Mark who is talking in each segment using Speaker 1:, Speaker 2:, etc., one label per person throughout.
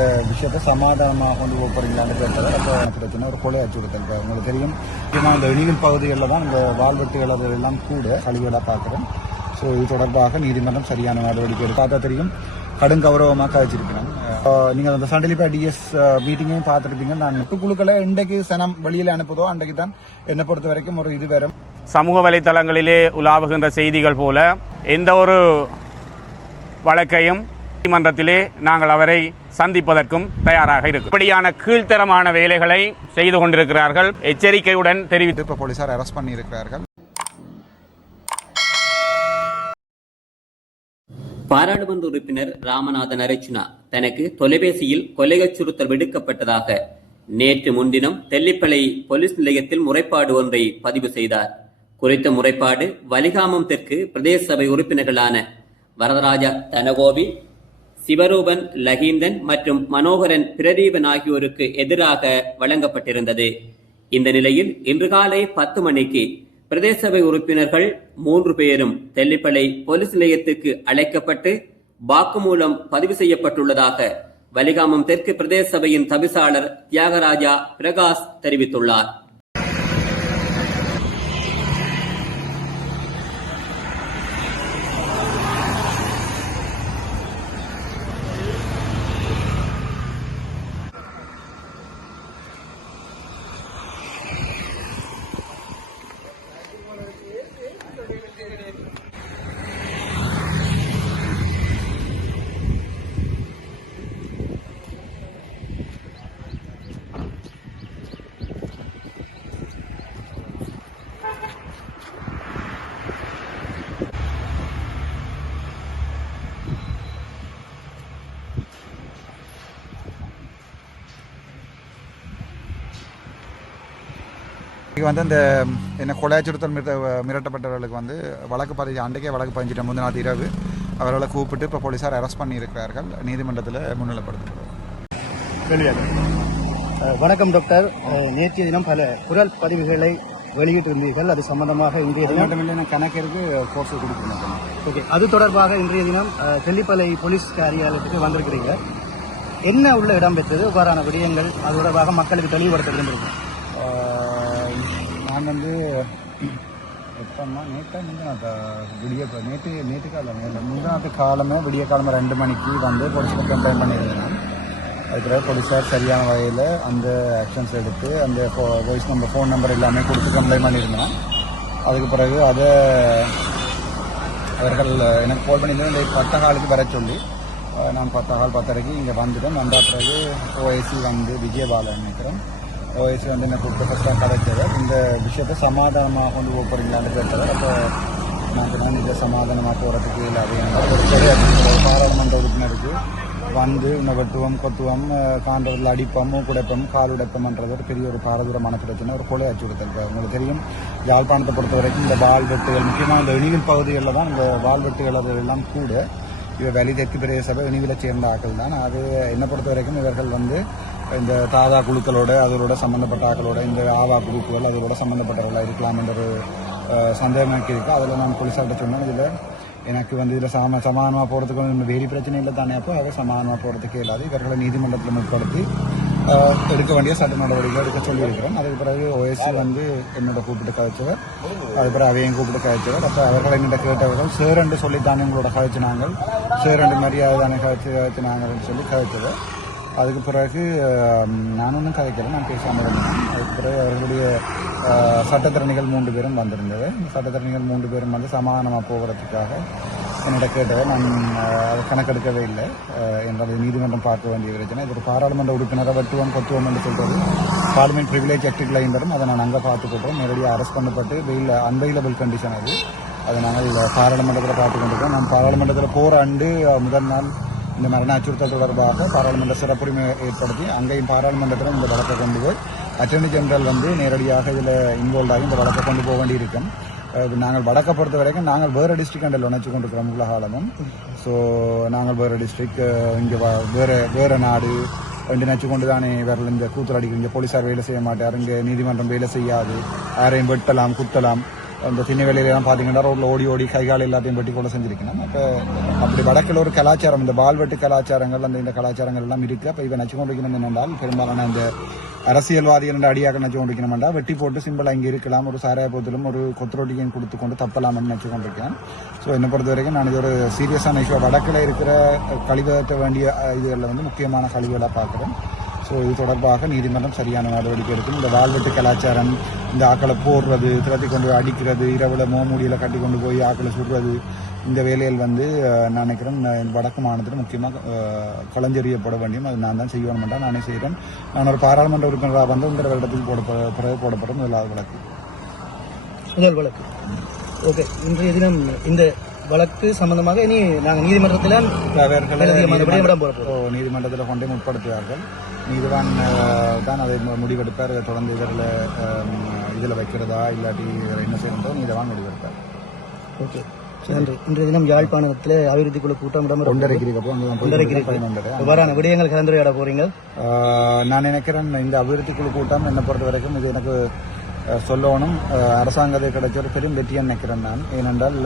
Speaker 1: இந்த விஷயத்தை சமாதானமாக கொண்டு போக போறீங்களான்னு கேட்டது அப்போ பிரச்சனை. ஒரு கொலை அச்சுறுத்தல் இப்ப உங்களுக்கு தெரியும். முக்கியமாக இந்த இனிவில் பகுதிகளில் தான் இந்த வாழ்வெட்டுகள் எல்லாம் கூட கழிவுகளாக பார்க்குறோம். ஸோ இது தொடர்பாக நீதிமன்றம் சரியான நடவடிக்கை எடுத்து பார்த்தா தெரியும். கடும் கௌரவமாக கழிச்சிருக்கிறோம் நீங்கள் அந்த சண்டலிப்பா டிஎஸ் மீட்டிங்கையும் பார்த்துருப்பீங்க. நான் குழுக்களை இன்றைக்கு சனம் வெளியில் அனுப்புதோ அன்றைக்கு தான் என்னை பொறுத்த வரைக்கும் ஒரு இது வரும்
Speaker 2: சமூக வலைத்தளங்களிலே உலாவுகின்ற செய்திகள் போல எந்த ஒரு வழக்கையும் நீதிமன்றத்திலே நாங்கள் அவரை சந்திப்பதற்கும் தயாராக இருக்கும் இப்படியான கீழ்த்தரமான வேலைகளை செய்து கொண்டிருக்கிறார்கள். எச்சரிக்கையுடன் தெரிவித்து
Speaker 1: போலீசார் அரெஸ்ட் பண்ணியிருக்கிறார்கள்.
Speaker 3: பாராளுமன்ற உறுப்பினர் ராமநாதன் அர்ச்சுனா தனக்கு தொலைபேசியில் கொலை அச்சுறுத்தல் விடுக்கப்பட்டதாக நேற்று முன்தினம் தெல்லிப்பளை போலீஸ் நிலையத்தில் முறைப்பாடு ஒன்றை பதிவு செய்தார். குறித்த முறைப்பாடு வலிகாமம் தெற்கு பிரதேச சபை உறுப்பினர்களான வரதராஜா தனகோபி சிவரூபன் லகீந்தன் மற்றும் மனோகரன் பிரதீபன் ஆகியோருக்கு எதிராக வழங்கப்பட்டிருந்தது. இந்த நிலையில் இன்று காலை பத்து மணிக்கு பிரதேச சபை உறுப்பினர்கள் மூன்று பேரும் தெல்லிப்பளை போலீஸ் நிலையத்துக்கு அழைக்கப்பட்டு வாக்குமூலம் பதிவு செய்யப்பட்டுள்ளதாக வலிகாமம் தெற்கு பிரதேச சபையின் தவிசாளர் தியாகராஜா பிரகாஷ் தெரிவித்துள்ளார்.
Speaker 1: இது வந்து இந்த என்ன கொலை அச்சுறுத்தல் மிரட்ட மிரட்டப்பட்டவர்களுக்கு வந்து வழக்கு பதிவு அன்றைக்கே வழக்கு பதிஞ்சிட்ட முந்தின நாள் இரவு. அவர்களை கூப்பிட்டு இப்போ போலீசார் அரெஸ்ட் பண்ணியிருக்கிறார்கள். நீதிமன்றத்தில் முன்னிலைப்படுத்தப்படுவார்
Speaker 4: வணக்கம் டாக்டர் நேற்றைய தினம் பல குரல் பதிவுகளை வெளியிட்டிருந்தீர்கள். அது சம்பந்தமாக இன்றைய தினம்
Speaker 1: கணக்கிற்கு கோர்ஸ் கொடுக்கணும்.
Speaker 4: ஓகே. அது தொடர்பாக இன்றைய தினம் தெல்லிப்பளை போலீஸ் காரியாலயத்துக்கு வந்திருக்கிறீங்க. என்ன உள்ள இடம்பெற்றது இவ்வாறான விடயங்கள் அது தொடர்பாக மக்களுக்கு தெளிவுபடுத்த விரும்புகிறேன்
Speaker 1: ஆஹ் நான் வந்து எப்போன்னா நேற்று வந்து நான் விடிய நேற்று நேற்று காலம் முந்தாத்து காலமே விடிய காலமே ரெண்டு மணிக்கு வந்து போலீஸில் கம்ப்ளைண்ட் பண்ணியிருந்தேன். அதுக்கு போலீஸார் சரியான வகையில் அந்த ஆக்ஷன்ஸ் எடுத்து அந்த வாய்ஸ் நம்பர் ஃபோன் நம்பர் எல்லாமே கொடுத்து கம்ப்ளைண்ட் பண்ணியிருந்தேன். அதுக்கு பிறகு அதை அவர்கள் எனக்கு கால் பண்ணியிருந்தேன் இந்த பத்த ஹாலுக்கு வர சொல்லி நான் பத்த ஹால் பத்தரைக்கு இங்கே வந்துட்டேன். வந்த பிறகு ஓஎஸ்சி வந்து விஜயபாலன் நினைக்கிறேன் வயசு வந்து என்ன கூப்பிட்டு ஃபஸ்ட்டாக இந்த விஷயத்தை சமாதானமாக கொண்டு போக போகிறீங்களான்னு கேட்டவர் அப்போ நான் நான் இதை சமாதானமாக போகிறதுக்கு இல்லை அது எனக்கு ஒரு பாராளுமன்ற உறுப்பினருக்கு வந்து உணவத்துவம் கொத்துவம் அஹ் காண்றதில் அடிப்பம் குடைப்பம் கால் உடைப்பம்ன்றது ஒரு பெரிய ஒரு பாரதூரமான பிரச்சனை ஒரு கொலை அச்சுறுத்தல் இப்ப உங்களுக்கு தெரியும் யாழ்ப்பாணத்தை பொறுத்த வரைக்கும் இந்த வால் வெட்டுகள் முக்கியமாக இந்த இனிவில் பகுதிகளில் தான் இந்த வால் வெட்டுகள் எல்லாம் கூட இவர் வெளி தெற்கு பிரதேச சபை இனிவில் சேர்ந்த ஆக்கள் தான். அது என்னை பொறுத்த வரைக்கும் இவர்கள் வந்து இந்த தாதா குழுக்களோட அதோட சம்மந்தப்பட்ட ஆக்களோட இந்த ஆவா குரூப்புகள் அதோட சம்பந்தப்பட்டவர்களாக இருக்கலாம் என்ற ஒரு சந்தேகம் எனக்கு இருக்குது அதில் நான் போலீஸார்கிட்ட சொன்னேன் இதில் எனக்கு வந்து இதில் சம சமாதானமாக போகிறதுக்கு ஒன்றும் வேறு பிரச்சனை இல்லை தானே அப்போ அவை சமாதானமாக போகிறதுக்கு இல்லாது இவர்களை நீதிமன்றத்தில் முற்படுத்தி எடுக்க வேண்டிய சட்ட நடவடிக்கை எடுக்க சொல்லியிருக்கிறேன் அதுக்கு பிறகு ஓஎஸ்சி வந்து என்னோட கூப்பிட்டு கழிச்சவர் அதுக்கு பிறகு அவையும் கூப்பிட்டு கழிச்சவர் அப்போ அவர்கள் என்கிட்ட கேட்டவர்கள் சேரண்டு சொல்லித்தானே உங்களோட கழிச்சினாங்க சேரண்டு மரியாதை தானே கழிச்சு கழிச்சினாங்கன்னு சொல்லி கழிச்சவர் அதுக்கு பிறகு நான் ஒன்றும் கதைக்கிறேன் நான் பேசாமல் இருந்தேன். அதுக்கு பிறகு அவர்களுடைய ஆஹ், சட்டத்திறனிகள் மூன்று பேரும் வந்திருந்தது. இந்த சட்டத்திறனிகள் மூன்று பேரும் வந்து சமாதானமாக போகிறதுக்காக என்னோட கேட்டதை நான் அதை கணக்கெடுக்கவே இல்லை. என்றால் என்றது நீதிமன்றம் பார்க்க வேண்டிய பிரச்சனை இது ஒரு பாராளுமன்ற உறுப்பினரை வெட்டுவோம் கொத்துவோம் என்று சொல்கிறது பார்லிமெண்ட் ப்ரிவிலேஜ் ஆக்டில் வரும் அதை நான் அங்கே பார்த்துக்கிட்டோம் நேரடியாக அரெஸ்ட் பண்ணப்பட்டு வெயில் அன்வைலபிள் கண்டிஷன் அது. அதை நாங்கள் பாராளுமன்றத்தில் பார்த்து கொண்டிருக்கோம் நான் பாராளுமன்றத்தில் போகிற ஆண்டு முதல் நாள் இந்த மரண அச்சுறுத்தல் தொடர்பாக பாராளுமன்ற சிறப்புரிமை ஏற்படுத்தி அங்கேயும் பாராளுமன்றத்தில் இந்த வழக்கை கொண்டு போய் அட்டர்னி ஜெனரல் வந்து நேரடியாக இதில் இன்வால்வ் ஆகி இந்த வழக்கை கொண்டு போக வேண்டியிருக்கும். நாங்கள் வடக்கை பொறுத்த வரைக்கும் நாங்கள் வேறு டிஸ்ட்ரிக்ட் அண்டில் நினைச்சு கொண்டிருக்கிறோம் உலகாலமும் ஸோ நாங்கள் வேறு டிஸ்ட்ரிக்ட் இங்கே வேறு வேறு நாடு ரெண்டு நினச்சி கொண்டு தானே வரல இந்த கூத்தல் அடிக்கிறீங்க இங்கே போலீஸார் வேலை செய்ய மாட்டார் இங்கே நீதிமன்றம் வேலை செய்யாது. யாரையும் வெட்டலாம் குத்தலாம். அந்த திண்ணை வேலையிலாம் பார்த்தீங்கன்னா ரோட்ல ஓடி ஓடி கைகால் எல்லாத்தையும் வெட்டி கொலை செஞ்சிருக்கணும். அப்போ அப்படி வடக்கில் ஒரு கலாச்சாரம் இந்த பால்வெட்டு கலாச்சாரங்கள் அந்த இந்த கலாச்சாரங்கள் எல்லாம் இருக்கு. அப்போ இவன் நச்சு கொண்டிருக்கணும் என்னென்றால் பெரும்பாலான அந்த அரசியல்வாதிகள் என்ற அடியாக நச்சு கொண்டிருக்கணும்டா வெட்டி போட்டு சிம்பிளாக இங்கே இருக்கலாம் ஒரு சாராய போத்திலும் ஒரு கொத்துரோட்டியும் கொடுத்து கொண்டு தப்பலாம்னு நச்சு கொண்டிருக்கேன் ஸோ என்னை பொறுத்த வரைக்கும் நான் இது ஒரு சீரியஸான இஷ்யூ வடக்கில் இருக்கிற கழிவகற்ற வேண்டிய இதுகளில் வந்து முக்கியமான கழிவுகளாக பார்க்குறேன். ஸோ இது தொடர்பாக நீதிமன்றம் சரியான நடவடிக்கை எடுக்கும். இந்த வாழ்வெட்டு கலாச்சாரம் இந்த ஆக்களை போடுறது திரட்டி கொண்டு அடிக்கிறது இரவுல மோமூடியில் கட்டி கொண்டு போய் ஆக்களை சுடுறது இந்த வேலைகள் வந்து நான் நினைக்கிறேன் வடக்கு மாநிலத்தில் முக்கியமாக களஞ்செறியப்பட வேண்டியும் அது நான் தான் செய்யணும்டா நானே செய்கிறேன். நான் ஒரு பாராளுமன்ற உறுப்பினராக வந்து உங்கள் வருடத்தில் போட பிறகு போடப்பட்ட முதலாவது வழக்கு.
Speaker 4: முதல் வழக்கு. ஓகே. இன்றைய தினம் இந்த வழக்கு சம்பந்தமாக இனி நாங்கள் நீதிமன்றத்தில்
Speaker 1: நீதிமன்றத்தில் கொண்டே முற்படுத்துவார்கள். அஹ், தான் அதை முடிவெடுப்பார். அதை தொடர்ந்து இதில் இதில் வைக்கிறதா இல்லாட்டி வேற என்ன செய்யறதோ நீதிவான் முடிவெடுப்பார்.
Speaker 4: ஓகே. நன்றி. இன்றைய தினம் யாழ்ப்பாணத்தில் அபிவிருத்தி குழு கூட்டம் இடம்பெறும்
Speaker 1: ஒன்றரைக்கு அப்புறம் அங்கே
Speaker 4: ஒன்றரைக்கு
Speaker 1: பதினொன்றரை
Speaker 4: இவ்வாறான விடயங்கள் கலந்துரையாட போறீங்க?
Speaker 1: நான் நினைக்கிறேன் இந்த அபிவிருத்தி குழு கூட்டம் என்னை பொறுத்த வரைக்கும் இது எனக்கு சொல்லணும். அஹ், அரசாங்கத்தை கிடைச்ச ஒரு பெரும் வெற்றியை நினைக்கிறேன் நான். ஏனென்றால்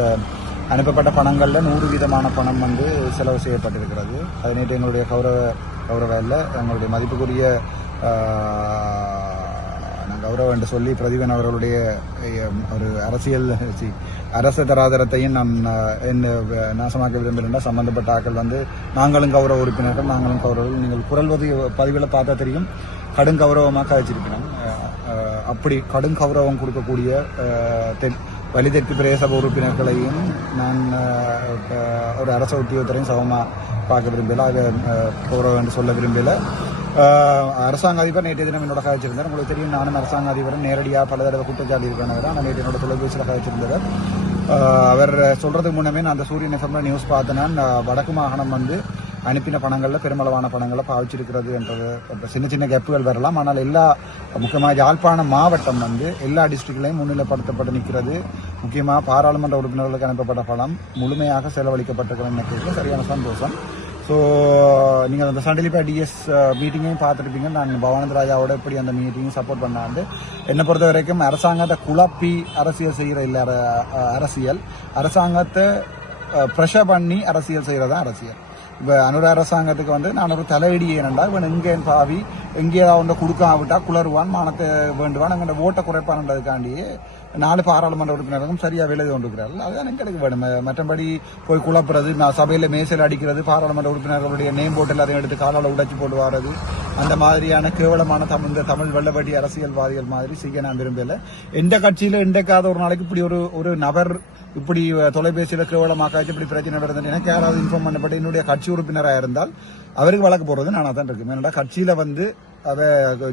Speaker 1: அனுப்பப்பட்ட பணங்கள்ல நூறு வீதமான பணம் வந்து செலவு செய்யப்பட்டிருக்கிறது. அது நேற்று எங்களுடைய கௌரவ கௌரவ இல்லை. எங்களுடைய மதிப்புக்குரிய கௌரவம் என்று சொல்லி பிரதீபன் அவர்களுடைய ஒரு அரசியல் அரசு அரச தராதரத்தையும் நான் என்ன நாசமாக்க விரும்புகிறேன் சம்பந்தப்பட்ட ஆக்கள் வந்து நாங்களும் கௌரவ உறுப்பினர்கள் நாங்களும் கௌரவர்கள். நீங்கள் குரல் பதிவு பதிவில் பார்த்தா தெரியும். கடும் கௌரவமாக கழிச்சிருக்கிறோம் அப்படி கடும் கௌரவம் கொடுக்கக்கூடிய தென் வலி பிரதேச உறுப்பினர்களையும் நான் ஒரு அரச உத்தியோகத்தரையும் சமமாக பார்க்க விரும்பலை அதை அஹ், கௌரவம் என்று சொல்ல விரும்பலை அரசாங்க அதிபர் நேற்றைய தினம் என்னோட கதைச்சிருந்தார் உங்களுக்கு தெரியும் நானும் அரசாங்க அதிபரும் நேரடியாக பல தடவை குற்றச்சாட்டு இருக்கிறவர் ஆனால் நேற்று என்னோட தொலைபேசியில் கதைச்சிருந்தவர் அவர் சொல்றதுக்கு முன்னமே நான் அந்த சூரியன் எஃப்எம்ல நியூஸ் பார்த்தேன்னா நான் வடக்கு மாகாணம் வந்து அனுப்பின பணங்களில் பெருமளவான பணங்களை பாவிச்சிருக்கிறது என்றது. சின்ன சின்ன கேப்புகள் வரலாம். ஆனால் எல்லா முக்கியமாக யாழ்ப்பாணம் மாவட்டம் வந்து எல்லா டிஸ்ட்ரிக்ட்லையும் முன்னிலைப்படுத்தப்பட்டு நிற்கிறது. முக்கியமாக பாராளுமன்ற உறுப்பினர்களுக்கு அனுப்பப்பட்ட பணம் முழுமையாக செலவழிக்கப்பட்டிருக்கிறது சரியான சந்தோஷம். ஸோ நீங்கள் அந்த சண்டலிப்பா டிஎஸ் மீட்டிங்கையும் பார்த்துருப்பீங்க. நான் பவானந்த ராஜாவோட எப்படி அந்த மீட்டிங்கும் சப்போர்ட் பண்ணாண்டு. என்னை பொறுத்த வரைக்கும் அரசாங்கத்தை குழப்பி அரசியல் செய்கிற இல்லை அரசியல். அரசாங்கத்தை ப்ரெஷர் பண்ணி அரசியல் செய்கிறதா அரசியல். இப்போ அனுர அரசாங்கத்துக்கு வந்து நான் ஒரு தலையடி ஏனண்டா இவன் எங்கே பாவி எங்கே ஒன்றை கொடுக்காம விட்டால் குளருவான் மானத்தை வேண்டுவான் அங்கே ஓட்டை குறைப்பான்ன்றதுக்காண்டியே நாலு பாராளுமன்ற உறுப்பினர்களும் சரியாக விலை கொண்டிருக்கிறார்கள் அதுதான் எங்களுக்கு வேணும் மற்றபடி போய் குழப்புறது நான் சபையில் மேசையில் அடிக்கிறது பாராளுமன்ற உறுப்பினர்களுடைய நேம் போட்டு எல்லாத்தையும் எடுத்து காலால் உடைச்சி போட்டு வாரது அந்த மாதிரியான கேவலமான தமிழ் இந்த தமிழ் வெள்ளவடி அரசியல்வாதிகள் மாதிரி செய்ய நான் விரும்பலை எந்த கட்சியில் எந்தக்காத ஒரு நாளைக்கு இப்படி ஒரு ஒரு நபர் இப்படி தொலைபேசியில கேவலமாக்காச்சு இப்படி பிரச்சனை வருதுன்னு எனக்கு யாராவது இன்ஃபார்ம் பண்ணப்பட்டு என்னுடைய கட்சி உறுப்பினராக இருந்தால் அவருக்கு வழக்கு போடுறது நானாக தான் இருக்கு ஏன்னா கட்சியில வந்து அதை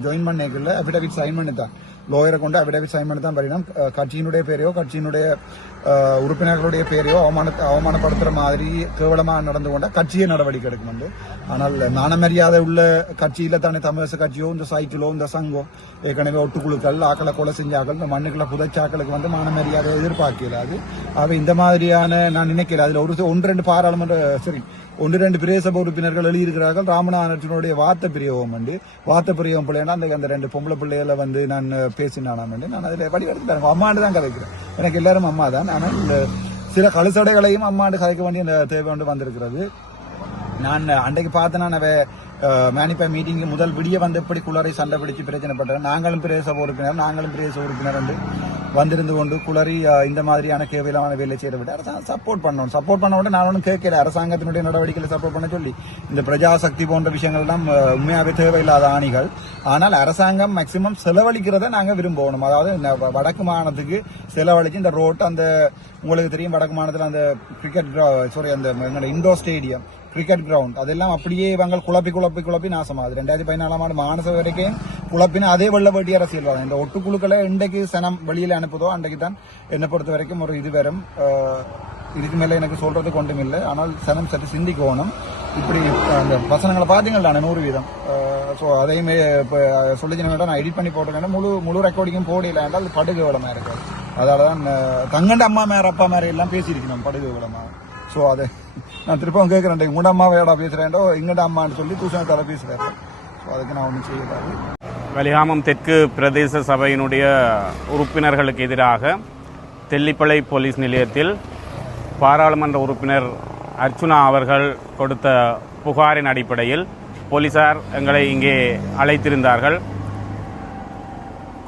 Speaker 1: ஜாயின் பண்ணிக்கல அபிடவிட் சைன் பண்ணி தான் லோயரை கொண்டு அபிடவிட் சைன் பண்ணி தான் பண்ணினோம் கட்சியினுடைய பேரையோ கட்சியினுடைய உறுப்பினர்களுடைய பேரையோ அவமான அவமானப்படுத்துகிற மாதிரி கேவலமாக நடந்து கொண்டா கட்சியே நடவடிக்கை எடுக்கும் வந்து. ஆனால் மானமரியாதை உள்ள கட்சியில் தானே தமிழரசு கட்சியோ இந்த சைக்கிளோ இந்த சங்கோ ஏற்கனவே ஒட்டுக்குழுக்கள் ஆக்களை கொலை செஞ்சாக்கள் இந்த மண்ணுக்குள்ள புதைச்சாக்களுக்கு வந்து மானமரியாதை எதிர்பார்க்கல அது. இந்த மாதிரியான நான் நினைக்கிறேன் அதில் ஒரு ஒன்று ரெண்டு பாராளுமன்ற சரி ஒன்று ரெண்டு பிரதேச உறுப்பினர்கள் எழுதியிருக்கிறார்கள். ராமநாதனுடைய வார்த்தை பிரியவும் வந்து வார்த்தை பிரியவும் பிள்ளைன்னா அந்த அந்த ரெண்டு பொம்பளை பிள்ளைகளை வந்து நான் பேசினானாம் வந்து நான் அதில் வடிவெடுத்து தரேன். அம்மாண்டு தான் கதைக்கிறேன். எனக்கு எல்லாரும் அம்மா தான். ஆனால் இந்த சில கழுசடைகளையும் அம்மாண்டு கதைக்க வேண்டிய அந்த தேவை வந்து வந்திருக்கிறது. நான் அன்றைக்கு பார்த்தேன்னா நான் மேனிப்பா மீட்டிங்கில் முதல் விடிய வந்து எப்படி குளரை சண்டை பிடிச்சு பிரச்சனை நாங்களும் பிரதேச உறுப்பினர் நாங்களும் பிரதேச உறுப்பினர் வந்து வந்திருந்து கொண்டு குளறி இந்த மாதிரியான கேவலமான வேலை செய்யற விட அரசாங்கம் சப்போர்ட் பண்ணணும். சப்போர்ட் பண்ண உடனே நான் ஒன்றும் கேட்கல. அரசாங்கத்தினுடைய நடவடிக்கைகளை சப்போர்ட் பண்ண சொல்லி. இந்த பிரஜாசக்தி போன்ற விஷயங்கள் உண்மையாகவே தேவையில்லாத ஆணிகள். ஆனால் அரசாங்கம் மேக்சிமம் செலவழிக்கிறத நாங்கள் விரும்பணும். அதாவது இந்த வடக்கு மாநிலத்துக்கு செலவழிச்சு இந்த ரோட் அந்த உங்களுக்கு தெரியும் வடக்கு மாநிலத்தில் அந்த கிரிக்கெட் சாரி அந்த எங்களோட இண்டோர் ஸ்டேடியம் கிரிக்கெட் கிரவுண்ட் அதெல்லாம் அப்படியே இவங்க குழப்பி குழப்பி குழப்பி நாசமாகுது. ரெண்டாயிரத்தி பதினாலாம் ஆண்டு மானச வரைக்கும் குழப்பின அதே வெள்ளவட்டி அரசியல்வாதம் இந்த ஒட்டுக்குழுக்களை இன்றைக்கு சனம் வெளியில அனுப்புதோ அன்றைக்கு தான் என்னை பொறுத்த வரைக்கும் ஒரு இது வரும். இதுக்கு மேல எனக்கு சொல்றதுக்கு ஒன்றும் இல்லை. ஆனால் சனம் சற்று சிந்திக்கணும். இப்படி அந்த வசனங்களை பார்த்தீங்களா நூறு வீதம். ஸோ அதையுமே இப்போ சொல்லி வேண்டாம் நான் எடிட் பண்ணி போட்டிருக்கேன். முழு முழு ரெக்கார்டிங்கும் போடல என்றால் அது படுகு விளமா இருக்கு. அதால தான் தங்கண்ட அம்மா மேற அப்பா மேற எல்லாம் பேசியிருக்கணும் படுகு விளமா ஸோ அதை நான் திருப்பவும் கேட்குறேன் உங்கள்ட அம்மா வேடா பேசுகிறேன்டோ எங்கட அம்மான்னு சொல்லி தூசணத்தால் பேசுகிறேன் ஸோ அதுக்கு நான் ஒன்றும் செய்யலாது
Speaker 2: வலிகாமம் தெற்கு பிரதேச சபையினுடைய உறுப்பினர்களுக்கு எதிராக தெல்லிப்பளை போலீஸ் நிலையத்தில் பாராளுமன்ற உறுப்பினர் அர்ச்சுனா அவர்கள் கொடுத்த புகாரின் அடிப்படையில் போலீசார் எங்களை இங்கே அழைத்திருந்தார்கள்.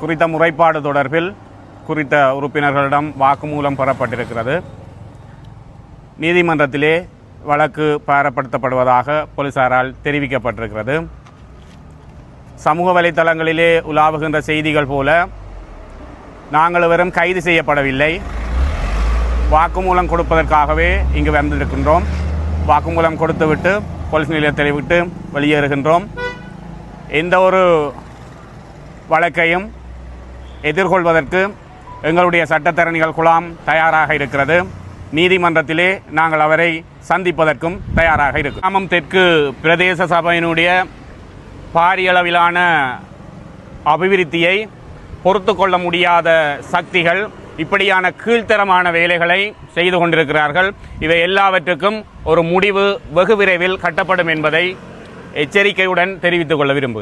Speaker 2: குறித்த முறைப்பாடு தொடர்பில் குறித்த உறுப்பினர்களிடம் வாக்குமூலம் பெறப்பட்டிருக்கிறது. நீதிமன்றத்திலே வழக்கு பாரப்படுத்தப்படுவதாக போலீசாரால் தெரிவிக்கப்பட்டிருக்கிறது. சமூக வலைத்தளங்களிலே உலாவுகின்ற செய்திகள் போல நாங்கள் வெறும் கைது செய்யப்படவில்லை. வாக்குமூலம் கொடுப்பதற்காகவே இங்கு வந்திருக்கின்றோம். வாக்குமூலம் கொடுத்துவிட்டு போலீஸ் நிலையத்தை விட்டு வெளியேறுகின்றோம். எந்த ஒரு வழக்கையும் எதிர்கொள்வதற்கு எங்களுடைய சட்டத்தரணிகள் குழாம் தயாராக இருக்கிறது. நீதிமன்றத்திலே நாங்கள் அவரை சந்திப்பதற்கும் தயாராக இருக்கிறோம். கிராமம் தெற்கு பிரதேச சபையினுடைய பாரியளவிலான அபிவிருத்தியை பொறுத்து கொள்ள முடியாத சக்திகள் இப்படியான கீழ்த்தரமான வேலைகளை செய்து கொண்டிருக்கிறார்கள். இவை எல்லாவற்றுக்கும் ஒரு முடிவு வெகு விரைவில் கட்டப்படும் என்பதை எச்சரிக்கையுடன் தெரிவித்துக் கொள்ள விரும்புகிறேன்.